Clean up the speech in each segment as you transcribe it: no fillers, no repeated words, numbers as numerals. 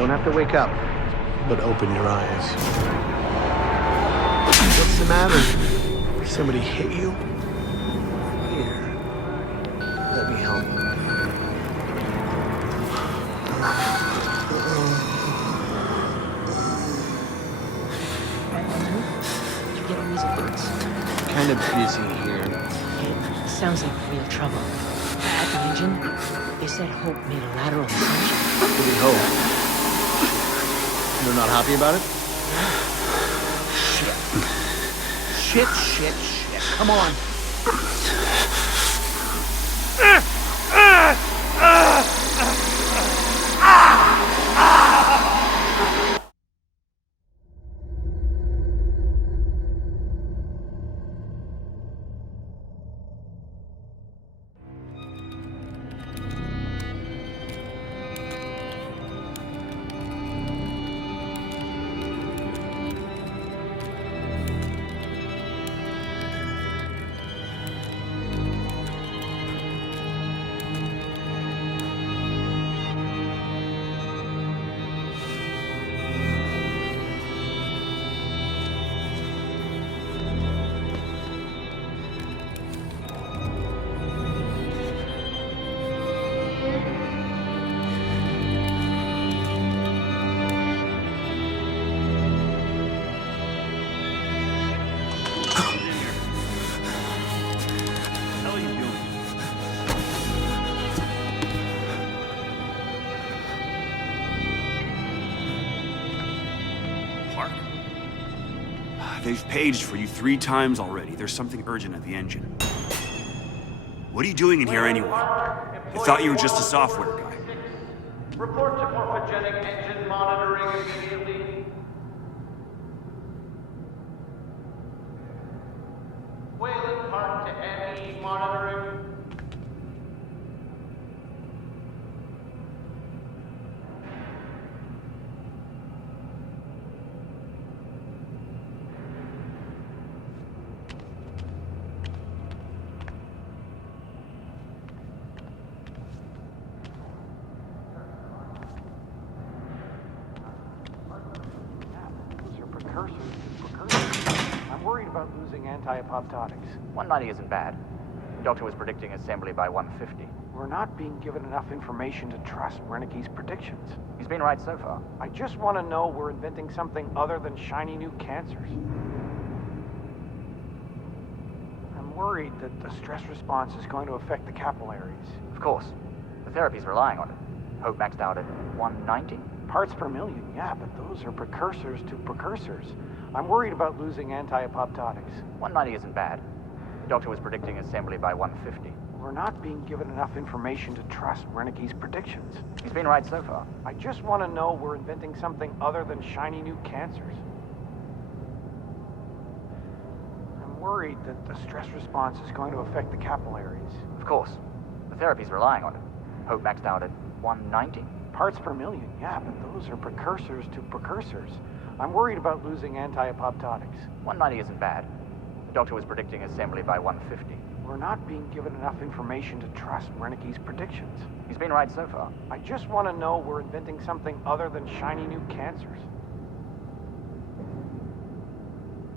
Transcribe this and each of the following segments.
don't have to wake up, but open your eyes. What's the matter? Somebody hit you? Here. Let me help you. Did you get all these alerts? Kind of busy here. It sounds like real trouble. At the engine, they said Hope made a lateral ascension. What do you hope? You're not happy about it? Shit. Come on. They've paged for you 3 times already. There's something urgent at the engine. What are you doing in here anyway? I thought you were just a software guy. Report to morphogenic engine monitoring immediately. Wayland Park to ME monitoring. I'm worried about losing anti-apoptotics. 190 isn't bad. The doctor was predicting assembly by 150. We're not being given enough information to trust Wernicke's predictions. He's been right so far. I just want to know we're inventing something other than shiny new cancers. I'm worried that the stress response is going to affect the capillaries. Of course. The therapy's relying on it. Hope maxed out at 190. Parts per million, yeah, but those are precursors to precursors. I'm worried about losing anti-apoptotics. 190 isn't bad. The doctor was predicting assembly by 150. We're not being given enough information to trust Wernicke's predictions. He's been right so far. I just want to know we're inventing something other than shiny new cancers. I'm worried that the stress response is going to affect the capillaries. Of course. The therapy's relying on it. Hope maxed out at 190. Parts per million, yeah, but those are precursors to precursors. I'm worried about losing anti-apoptotics. 190 isn't bad. The doctor was predicting assembly by 150. We're not being given enough information to trust Wernicke's predictions. He's been right so far. I just want to know we're inventing something other than shiny new cancers.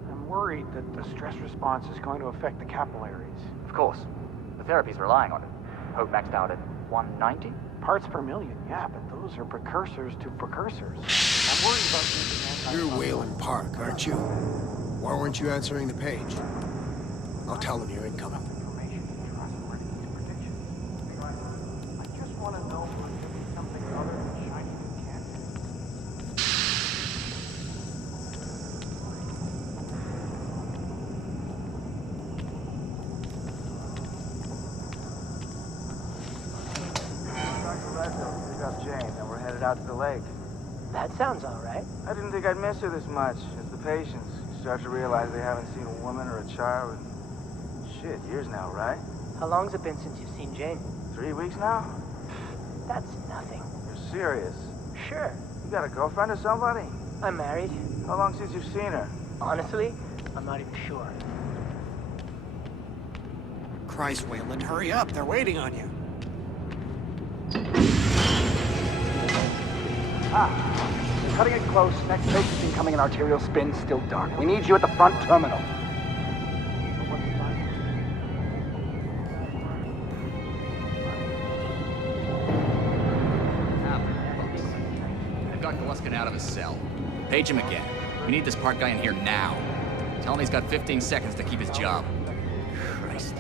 I'm worried that the stress response is going to affect the capillaries. Of course. The therapy's relying on it. Hope maxed out at 190. Parts per million, yeah, but those are precursors to precursors. I'm worried about using You're Wayland Park, aren't you? Why weren't you answering the page? I'll tell them you're incoming. information to trust Wernicke's predictions. I just want to know we're doing something other than shiny new cancers. Pick up Jane, and we're headed out to the lake. That sounds all right. I didn't think I'd miss her this much. It's the patients. You start to realize they haven't seen a woman or a child in, shit, years now, right? How long's it been since you've seen Jane? 3 weeks now? That's nothing. You're serious? Sure. You got a girlfriend or somebody? I'm married. How long since you've seen her? Honestly, I'm not even sure. Christ, Wayland, hurry up. They're waiting on you. They're cutting it close. Next patient's incoming, an arterial spin, still dark. We need you at the front terminal. They've got Gluskin out of his cell. Page him again. We need this Park guy in here now. Tell him he's got 15 seconds to keep his job. Christ.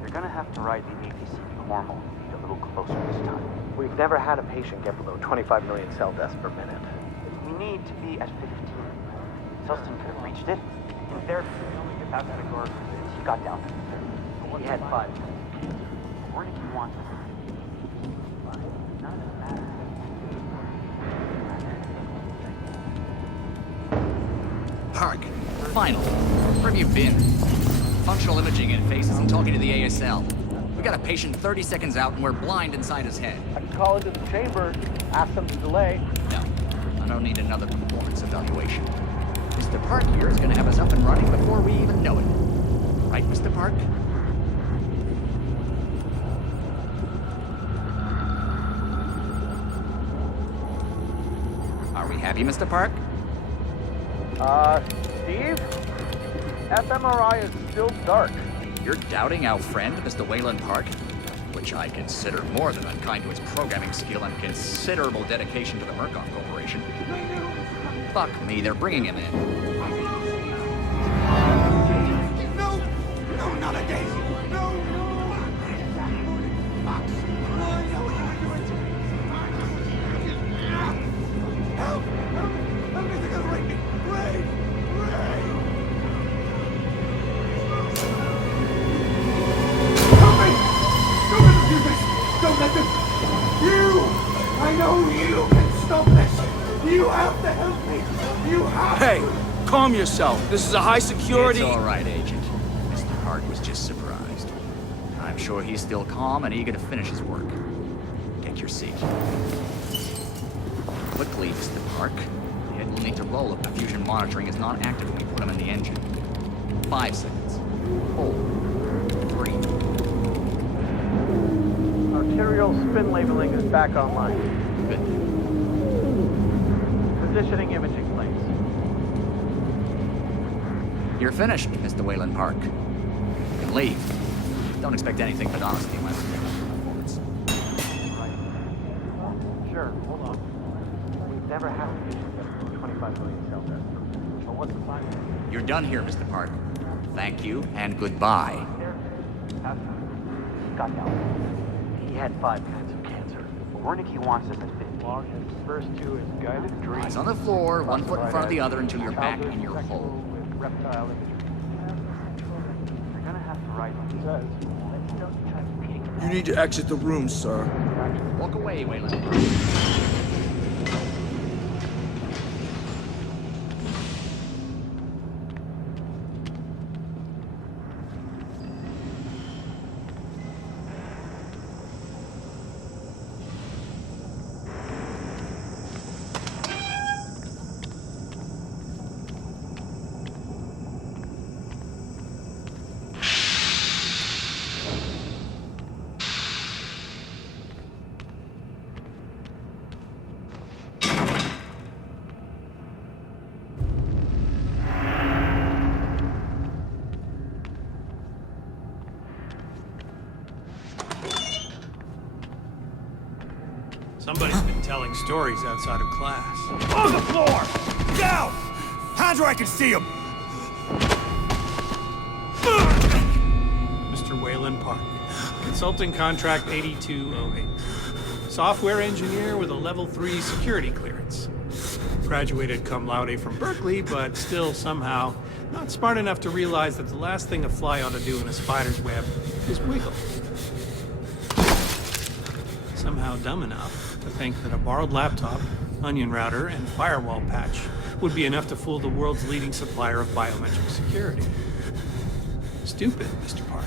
You're gonna have to ride the APC normal a little closer this time. We've never had a patient get below 25 million cell deaths per minute. We need to be at 15. Sulston could have reached it. In therapy, outside of Gorg, he got down to 30. He had 5. Where did he want us? None of that matters. Park. Finally. Where have you been? Functional imaging in face isn't talking to the ASL. We got a patient 30 seconds out and we're blind inside his head. I can call into the chamber, ask them to delay. No, I don't need another performance evaluation. Mr. Park here is gonna have us up and running before we even know it. Right, Mr. Park? Are we happy, Mr. Park? Steve? fMRI is still dark. You're doubting our friend, Mr. Wayland Park? Which I consider more than unkind to his programming skill and considerable dedication to the Murkoff Corporation. Fuck me, they're bringing him in. No! No, not again! No! Help! Help me, they're gonna rape me! Ray! Ray! Help me! Don't let them do this! Don't let them! You! I know you can stop this! You have to help me! You have Hey, to! calm yourself. This is a high security... It's all right, Agent. Mr. Park was just surprised. I'm sure he's still calm and eager to finish his work. Take your seat. Quickly, Mr. Park. The head will need to roll if the fusion monitoring is not active when we put him in the engine. 5 seconds. 4. 3. Arterial spin labeling is back online. Good. Positioning imaging plates. You're finished, Mr. Wayland Park. You can leave. Don't expect anything but honesty when performance. Sure, hold on. We've never had a patient get below 25 million cell deaths per minute. But what's the plan? You're done here, Mr. Park. Thank you and goodbye. He got down. He had 5 kinds of cancer. Wernicke wants us at 15. Log his first 2 is guided dream. Eyes on the floor, one foot in front of the other until you're back in your Sexual hole. with reptile imagery. You're gonna have to write what he Says. Don't try repeating. You need to exit the room, sir. Walk away, Wayland. Somebody's been telling stories outside of class. On the floor! Down! Hands where I can see them! Mr. Wayland Park. Consulting contract 8208. Software engineer with a level 3 security clearance. Graduated cum laude from Berkeley, but still somehow not smart enough to realize that the last thing a fly ought to do in a spider's web is wiggle. Somehow dumb enough to think that a borrowed laptop, onion router, and firewall patch would be enough to fool the world's leading supplier of biometric security. Stupid, Mr. Park.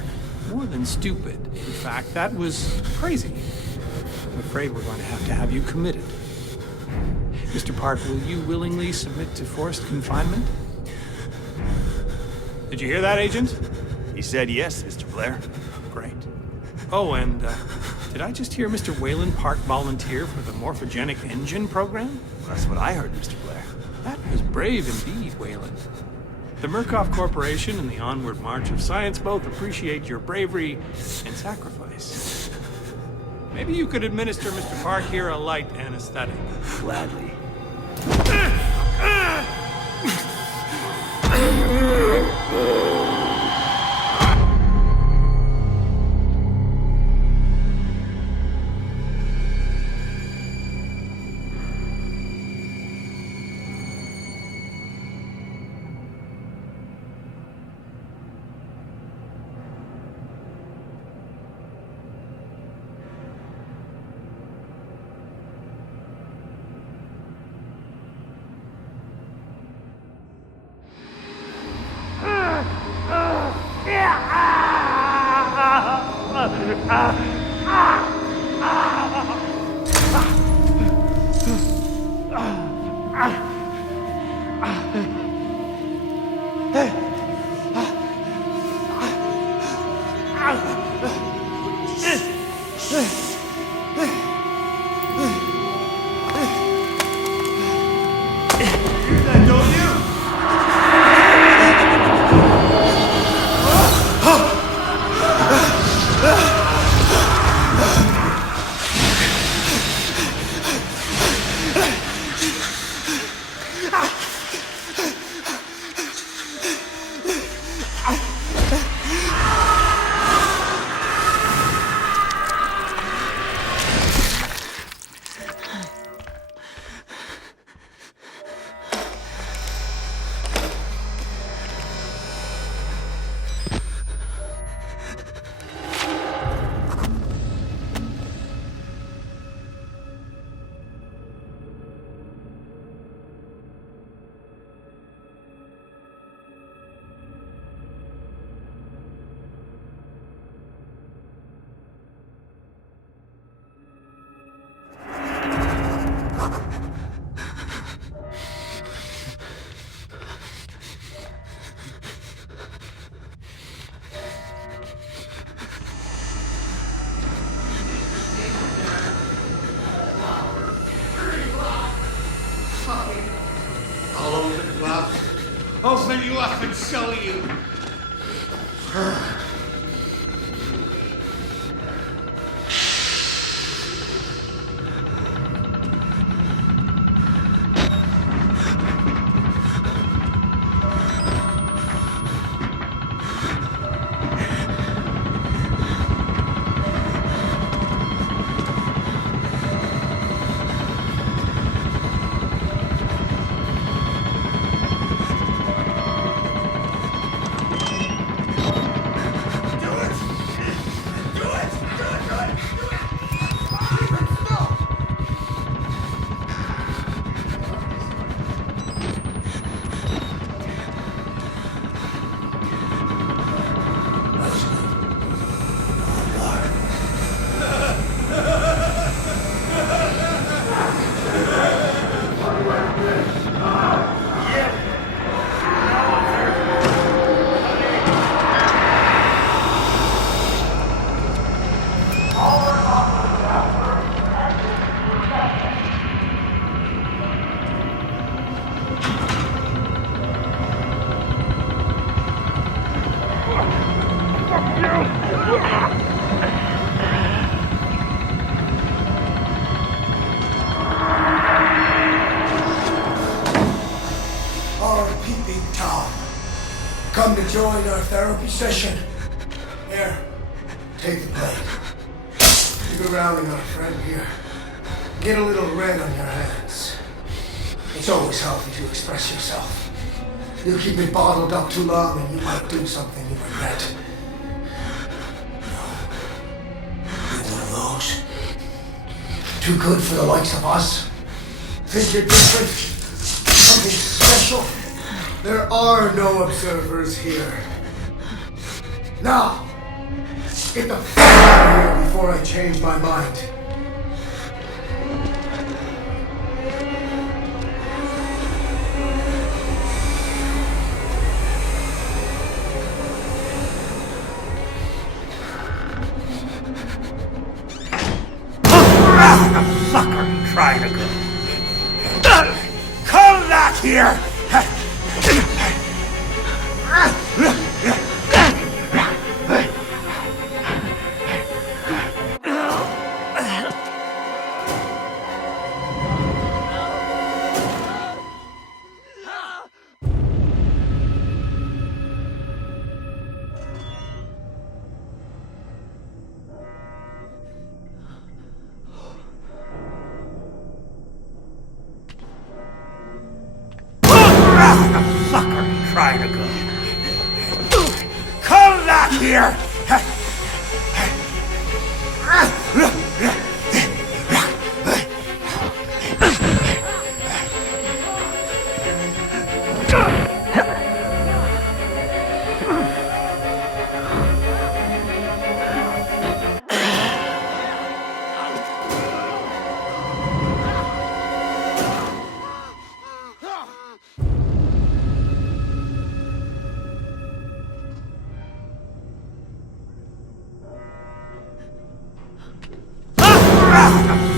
More than stupid. In fact, that was crazy. I'm afraid we're going to have you committed. Mr. Park, will you willingly submit to forced confinement? Did you hear that, Agent? He said yes, Mr. Blair. Great. Oh, and did I just hear Mr. Wayland Park volunteer for the morphogenic engine program? That's what I heard, Mr. Blair. That was brave indeed, Wayland. The Murkoff Corporation and the Onward March of Science both appreciate your bravery and sacrifice. Maybe you could administer Mr. Park here a light anesthetic. Gladly. Open you up and show you. Come to join our therapy session. Here, take the blade. Keep around our friend here. Get a little red on your hands. It's always healthy to express yourself. You keep it bottled up too long and you might do something you regret. No. You're one of those. Too good for the likes of us. Think you're different? Something special? There are no observers here. Now, get the fuck out of here before I change my mind. trying to go? Come back here! Fucker, trying to go. Come back here!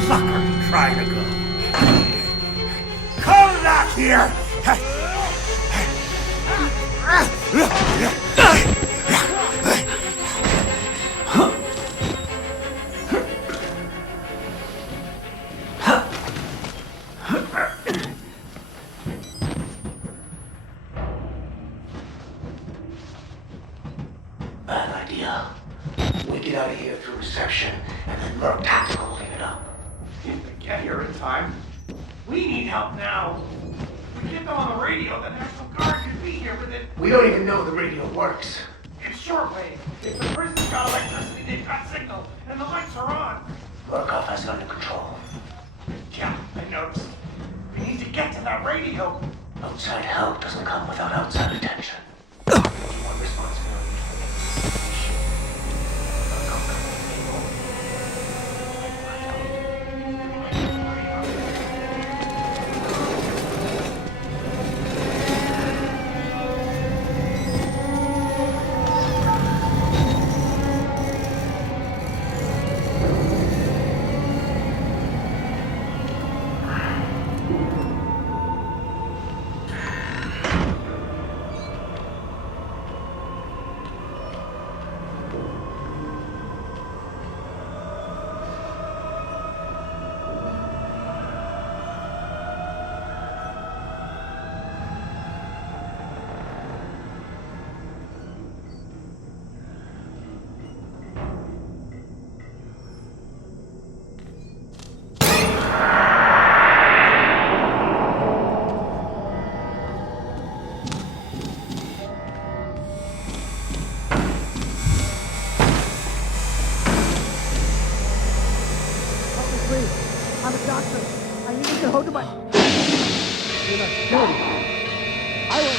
Fucker, trying to go. Come back here! Bad idea. We get out of here through reception, and then Merc Tactical will clean it up. If we get here in time, we need help now. If we get them on the radio, the National Guard could be here within... We don't even know the radio works. It's shortwave. If the prison's got electricity, they've got signal, and the lights are on. Murkoff has it under control. Yeah, I noticed. We need to get to that radio. Outside help doesn't come without outside attention. One responsibility. I'm a doctor. I need you to hold my... You're not security. I will...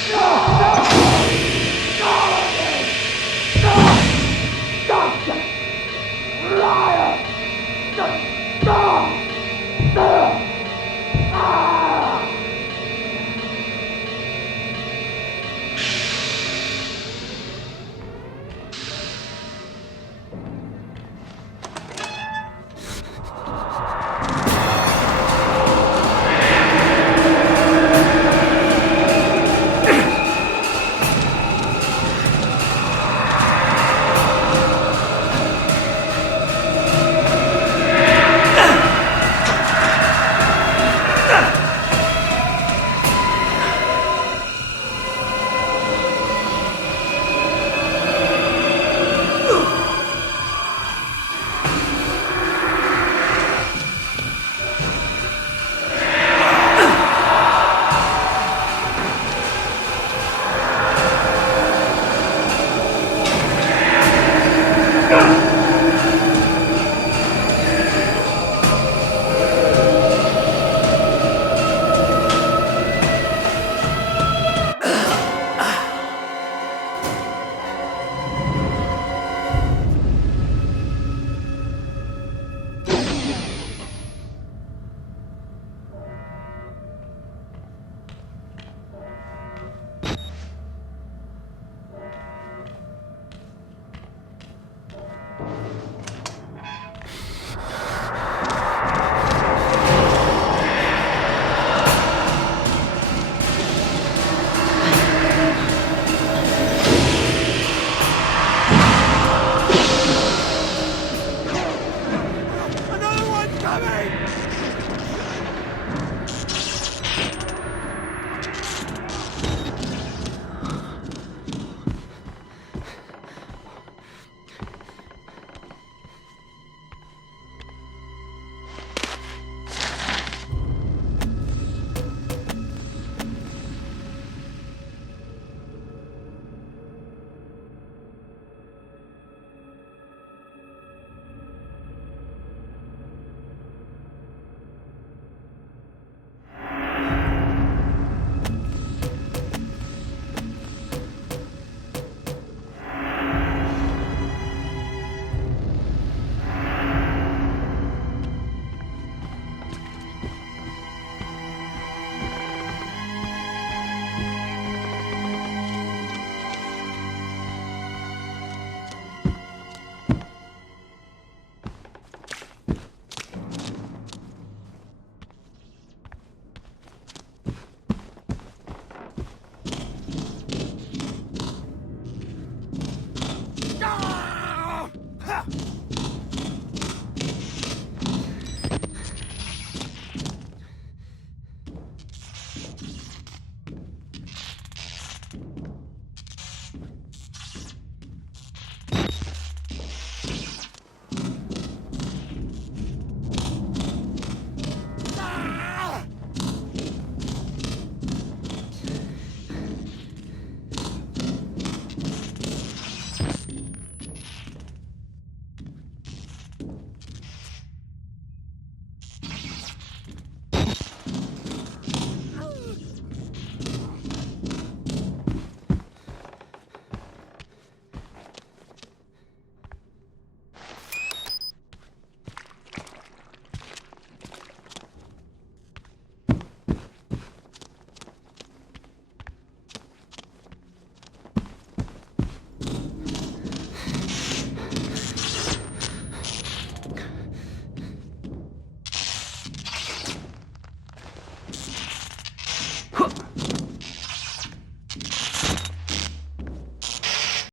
Stop! Liar!